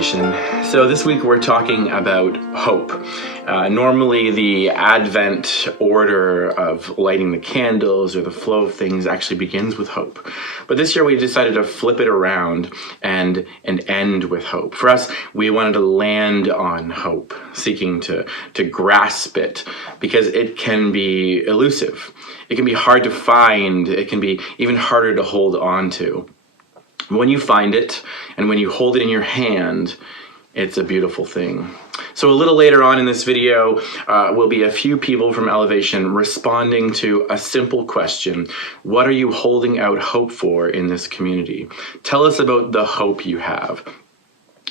Elevation. So this week we're talking about hope. Normally the Advent order of lighting the candles or the flow of things actually begins with hope. But this year we decided to flip it around and end with hope. For us, we wanted to land on hope, seeking to grasp it, because it can be elusive. It can be hard to find. It can be even harder to hold on to. When you find it and when you hold it in your hand, it's a beautiful thing. So a little later on in this video will be a few people from Elevation responding to a simple question. What are you holding out hope for in this community? Tell us about the hope you have.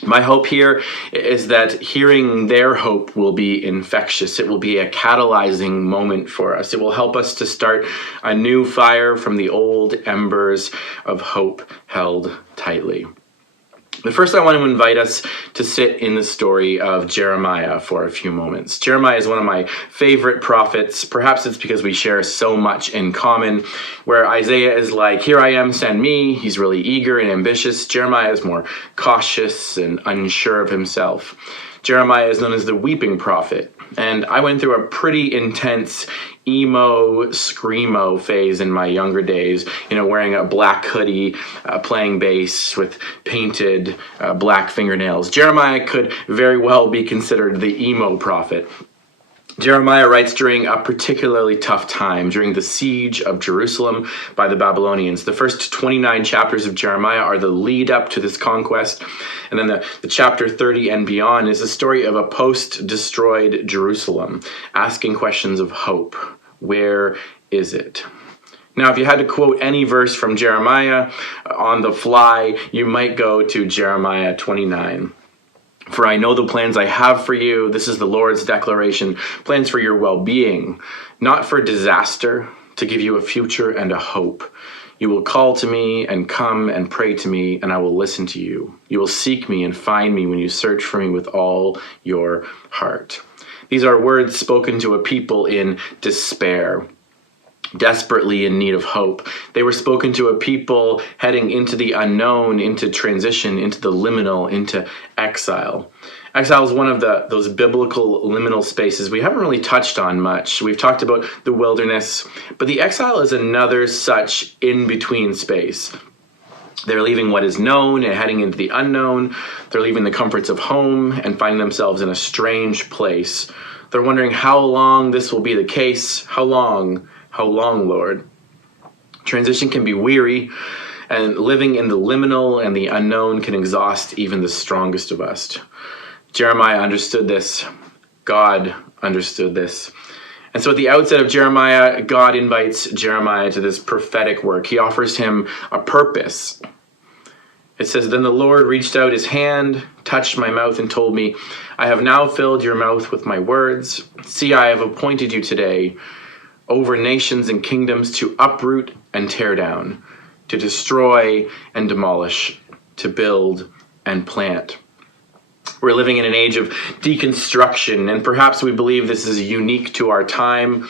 My hope here is that hearing their hope will be infectious. It will be a catalyzing moment for us. It will help us to start a new fire from the old embers of hope held tightly. But first I want to invite us to sit in the story of Jeremiah for a few moments. Jeremiah is one of my favorite prophets. Perhaps it's because we share so much in common, where Isaiah is like, here I am, send me. He's really eager and ambitious. Jeremiah is more cautious and unsure of himself. Jeremiah is known as the weeping prophet. And I went through a pretty intense emo, screamo phase in my younger days, wearing a black hoodie, playing bass with painted black fingernails. Jeremiah could very well be considered the emo prophet. Jeremiah writes during a particularly tough time, during the siege of Jerusalem by the Babylonians. The first 29 chapters of Jeremiah are the lead up to this conquest. And then the chapter 30 and beyond is the story of a post-destroyed Jerusalem, asking questions of hope. Where is it? Now, if you had to quote any verse from Jeremiah on the fly, you might go to Jeremiah 29. For I know the plans I have for you, this is the Lord's declaration, plans for your well-being, not for disaster, to give you a future and a hope. You will call to me and come and pray to me, and I will listen to you. You will seek me and find me when you search for me with all your heart. These are words spoken to a people in despair, desperately in need of hope. They were spoken to a people heading into the unknown, into transition, into the liminal, into exile. Exile is one of those biblical liminal spaces we haven't really touched on much. We've talked about the wilderness, but the exile is another such in-between space. They're leaving what is known and heading into the unknown. They're leaving the comforts of home and finding themselves in a strange place. They're wondering how long this will be the case. How long? How long, Lord? Transition can be weary, and living in the liminal and the unknown can exhaust even the strongest of us. Jeremiah understood this. God understood this. And so at the outset of Jeremiah, God invites Jeremiah to this prophetic work. He offers him a purpose. It says, then the Lord reached out his hand, touched my mouth, and told me, I have now filled your mouth with my words. See, I have appointed you today over nations and kingdoms to uproot and tear down, to destroy and demolish, to build and plant. We're living in an age of deconstruction, and perhaps we believe this is unique to our time.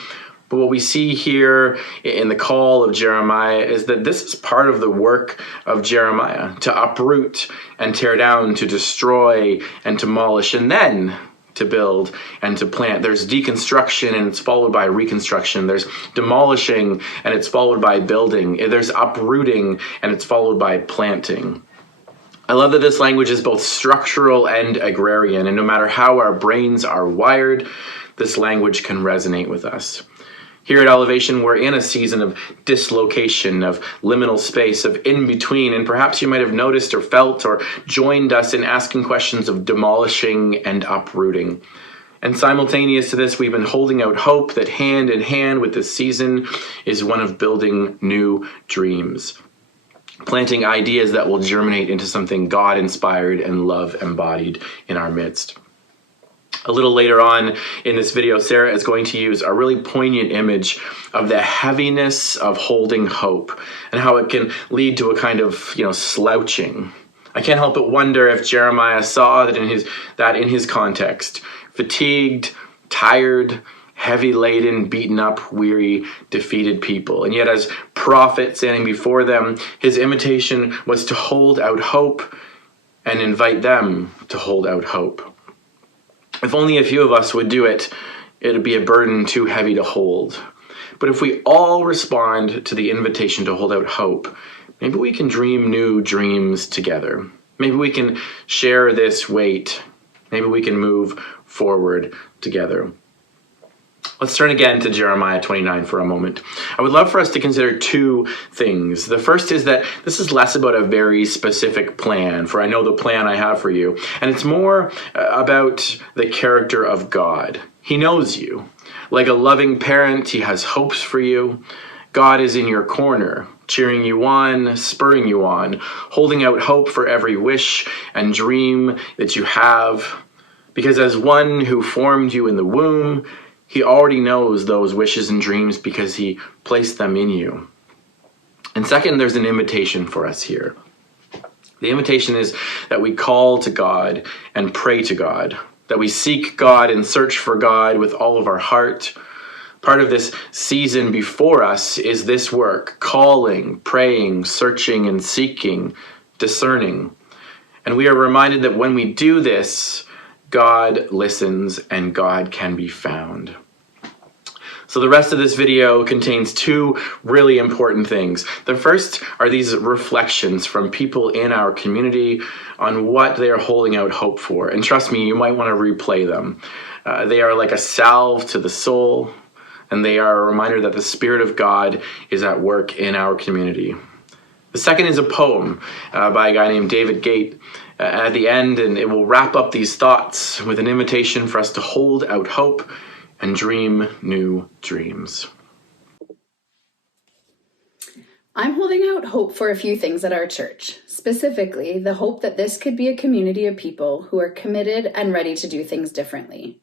But what we see here in the call of Jeremiah is that this is part of the work of Jeremiah, to uproot and tear down, to destroy and demolish, and then to build and to plant. There's deconstruction and it's followed by reconstruction. There's demolishing and it's followed by building. There's uprooting and it's followed by planting. I love that this language is both structural and agrarian, and no matter how our brains are wired, this language can resonate with us. Here at Elevation, we're in a season of dislocation, of liminal space, of in-between, and perhaps you might have noticed or felt or joined us in asking questions of demolishing and uprooting. And simultaneous to this, we've been holding out hope that hand in hand with this season is one of building new dreams, planting ideas that will germinate into something God-inspired and love-embodied in our midst. A little later on in this video, Sarah is going to use a really poignant image of the heaviness of holding hope and how it can lead to a kind of, slouching. I can't help but wonder if Jeremiah saw that in his context. Fatigued, tired, heavy-laden, beaten up, weary, defeated people. And yet as prophet standing before them, his invitation was to hold out hope and invite them to hold out hope. If only a few of us would do it, it'd be a burden too heavy to hold. But if we all respond to the invitation to hold out hope, maybe we can dream new dreams together. Maybe we can share this weight. Maybe we can move forward together. Let's turn again to Jeremiah 29 for a moment. I would love for us to consider two things. The first is that this is less about a very specific plan, for I know the plan I have for you, and it's more about the character of God. He knows you. Like a loving parent, he has hopes for you. God is in your corner, cheering you on, spurring you on, holding out hope for every wish and dream that you have. Because as one who formed you in the womb, he already knows those wishes and dreams because he placed them in you. And second, there's an invitation for us here. The invitation is that we call to God and pray to God, that we seek God and search for God with all of our heart. Part of this season before us is this work, calling, praying, searching, and seeking, discerning. And we are reminded that when we do this, God listens and God can be found. So the rest of this video contains two really important things. The first are these reflections from people in our community on what they are holding out hope for. And trust me, you might want to replay them. They are like a salve to the soul, and they are a reminder that the Spirit of God is at work in our community. The second is a poem by a guy named David Gate at the end, and it will wrap up these thoughts with an invitation for us to hold out hope and dream new dreams. I'm holding out hope for a few things at our church, specifically the hope that this could be a community of people who are committed and ready to do things differently.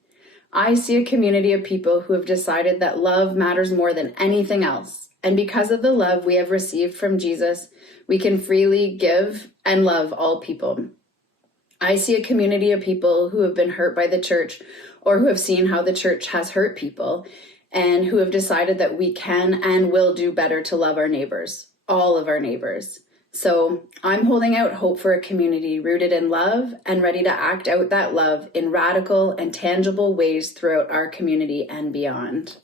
I see a community of people who have decided that love matters more than anything else, and because of the love we have received from Jesus, we can freely give and love all people. I see a community of people who have been hurt by the church or who have seen how the church has hurt people and who have decided that we can and will do better to love our neighbors, all of our neighbors. So I'm holding out hope for a community rooted in love and ready to act out that love in radical and tangible ways throughout our community and beyond.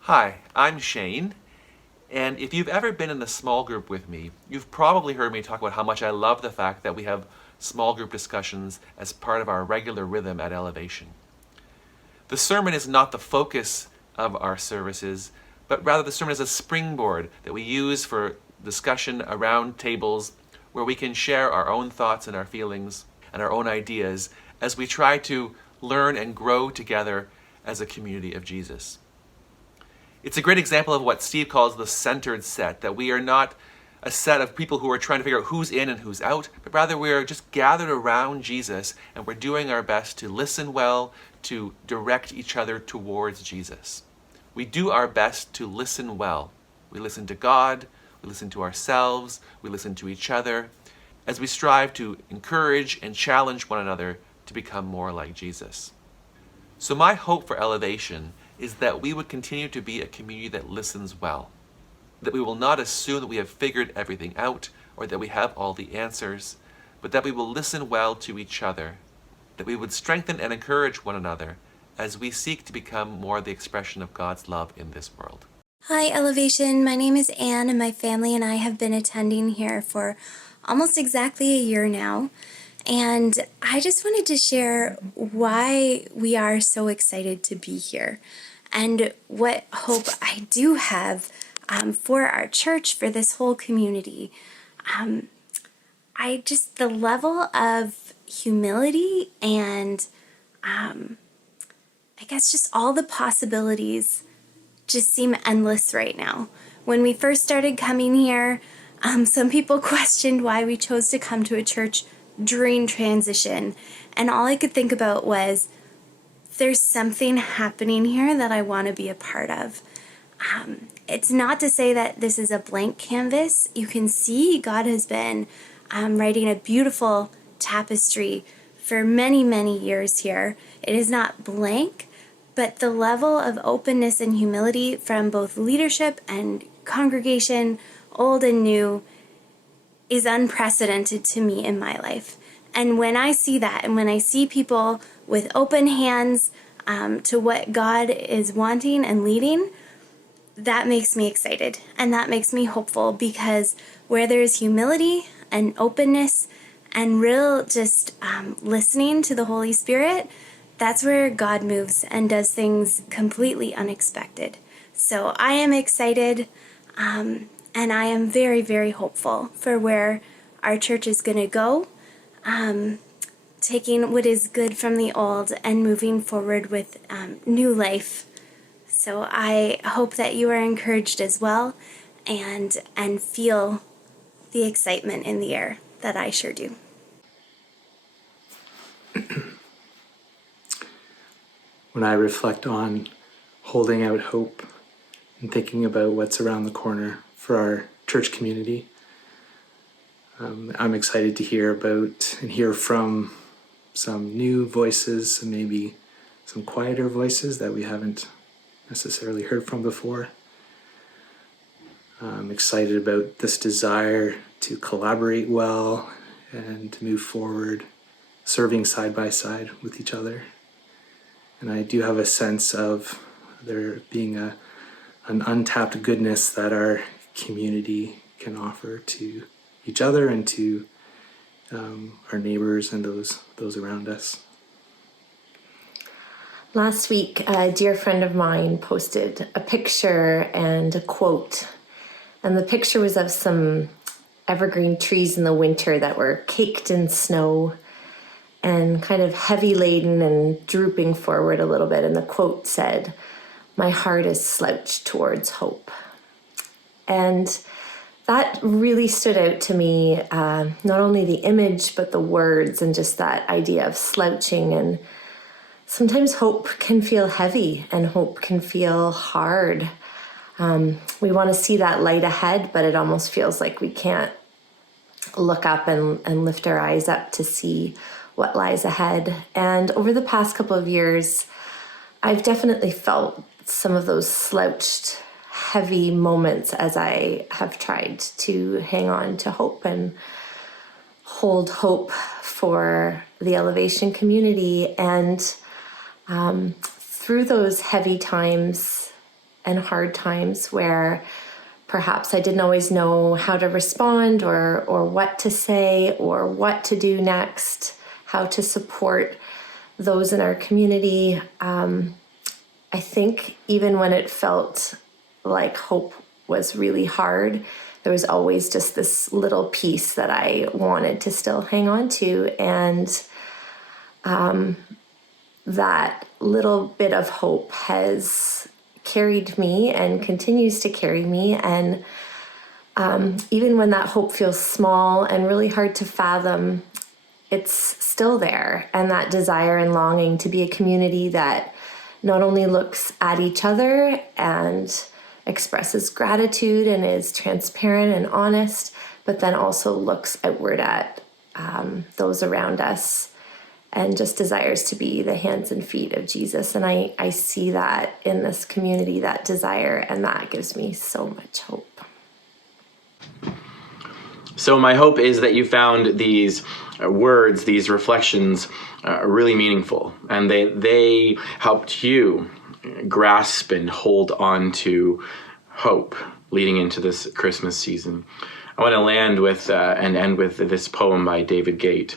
Hi, I'm Shane, and if you've ever been in a small group with me, you've probably heard me talk about how much I love the fact that we have small group discussions as part of our regular rhythm at Elevation. The sermon is not the focus of our services, but rather the sermon is a springboard that we use for discussion around tables where we can share our own thoughts and our feelings and our own ideas as we try to learn and grow together as a community of Jesus. It's a great example of what Steve calls the centered set, that we are not a set of people who are trying to figure out who's in and who's out, but rather we are just gathered around Jesus and we're doing our best to listen well, to direct each other towards Jesus. We do our best to listen well. We listen to God, we listen to ourselves, we listen to each other, as we strive to encourage and challenge one another to become more like Jesus. So my hope for Elevation is that we would continue to be a community that listens well, that we will not assume that we have figured everything out or that we have all the answers, but that we will listen well to each other, that we would strengthen and encourage one another as we seek to become more the expression of God's love in this world. Hi, Elevation. My name is Anne, and my family and I have been attending here for almost exactly a year now. And I just wanted to share why we are so excited to be here and what hope I do have for our church, for this whole community. The level of humility and I guess just all the possibilities just seem endless right now. When we first started coming here, some people questioned why we chose to come to a church during transition. And all I could think about was, there's something happening here that I want to be a part of. It's not to say that this is a blank canvas. You can see God has been writing a beautiful tapestry for many, many years here. It is not blank, but the level of openness and humility from both leadership and congregation, old and new, is unprecedented to me in my life. And when I see that, and when I see people with open hands to what God is wanting and leading, that makes me excited and that makes me hopeful, because where there's humility and openness and real just listening to the Holy Spirit, that's where God moves and does things completely unexpected. So I am excited and I am very, very hopeful for where our church is going to go, taking what is good from the old and moving forward with new life. So I hope that you are encouraged as well and feel the excitement in the air that I sure do. When I reflect on holding out hope and thinking about what's around the corner for our church community, I'm excited to hear about and hear from some new voices and maybe some quieter voices that we haven't necessarily heard from before. I'm excited about this desire to collaborate well and to move forward, serving side by side with each other. And I do have a sense of there being an untapped goodness that our community can offer to each other and to our neighbors and those around us. Last week, a dear friend of mine posted a picture and a quote. And the picture was of some evergreen trees in the winter that were caked in snow and kind of heavy laden and drooping forward a little bit. And the quote said, "My heart is slouched towards hope." And that really stood out to me, not only the image, but the words and just that idea of slouching. And sometimes hope can feel heavy and hope can feel hard. We want to see that light ahead, but it almost feels like we can't look up and lift our eyes up to see what lies ahead. And over the past couple of years, I've definitely felt some of those slouched, heavy moments as I have tried to hang on to hope and hold hope for the Elevation community. And through those heavy times and hard times where perhaps I didn't always know how to respond or what to say or what to do next, how to support those in our community, I think even when it felt like hope was really hard, there was always just this little piece that I wanted to still hang on to. And that little bit of hope has carried me and continues to carry me. And even when that hope feels small and really hard to fathom, it's still there. And that desire and longing to be a community that not only looks at each other and expresses gratitude and is transparent and honest, but then also looks outward at those around us and just desires to be the hands and feet of Jesus. And I see that in this community, that desire, and that gives me so much hope. So my hope is that you found these words, these reflections, really meaningful, and they helped you grasp and hold on to hope leading into this Christmas season. I want to land with and end with this poem by David Gate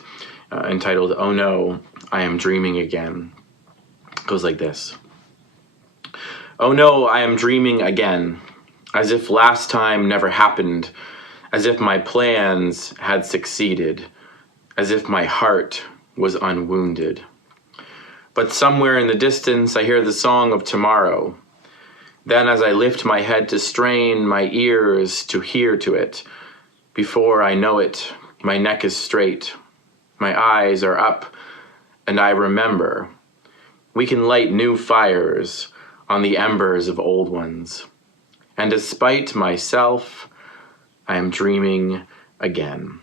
entitled, "Oh No, I Am Dreaming Again." It goes like this. "Oh no, I am dreaming again, as if last time never happened, as if my plans had succeeded, as if my heart was unwounded. But somewhere in the distance I hear the song of tomorrow. Then as I lift my head to strain my ears to hear to it, before I know it, my neck is straight, my eyes are up, and I remember. We can light new fires on the embers of old ones. And despite myself, I am dreaming again."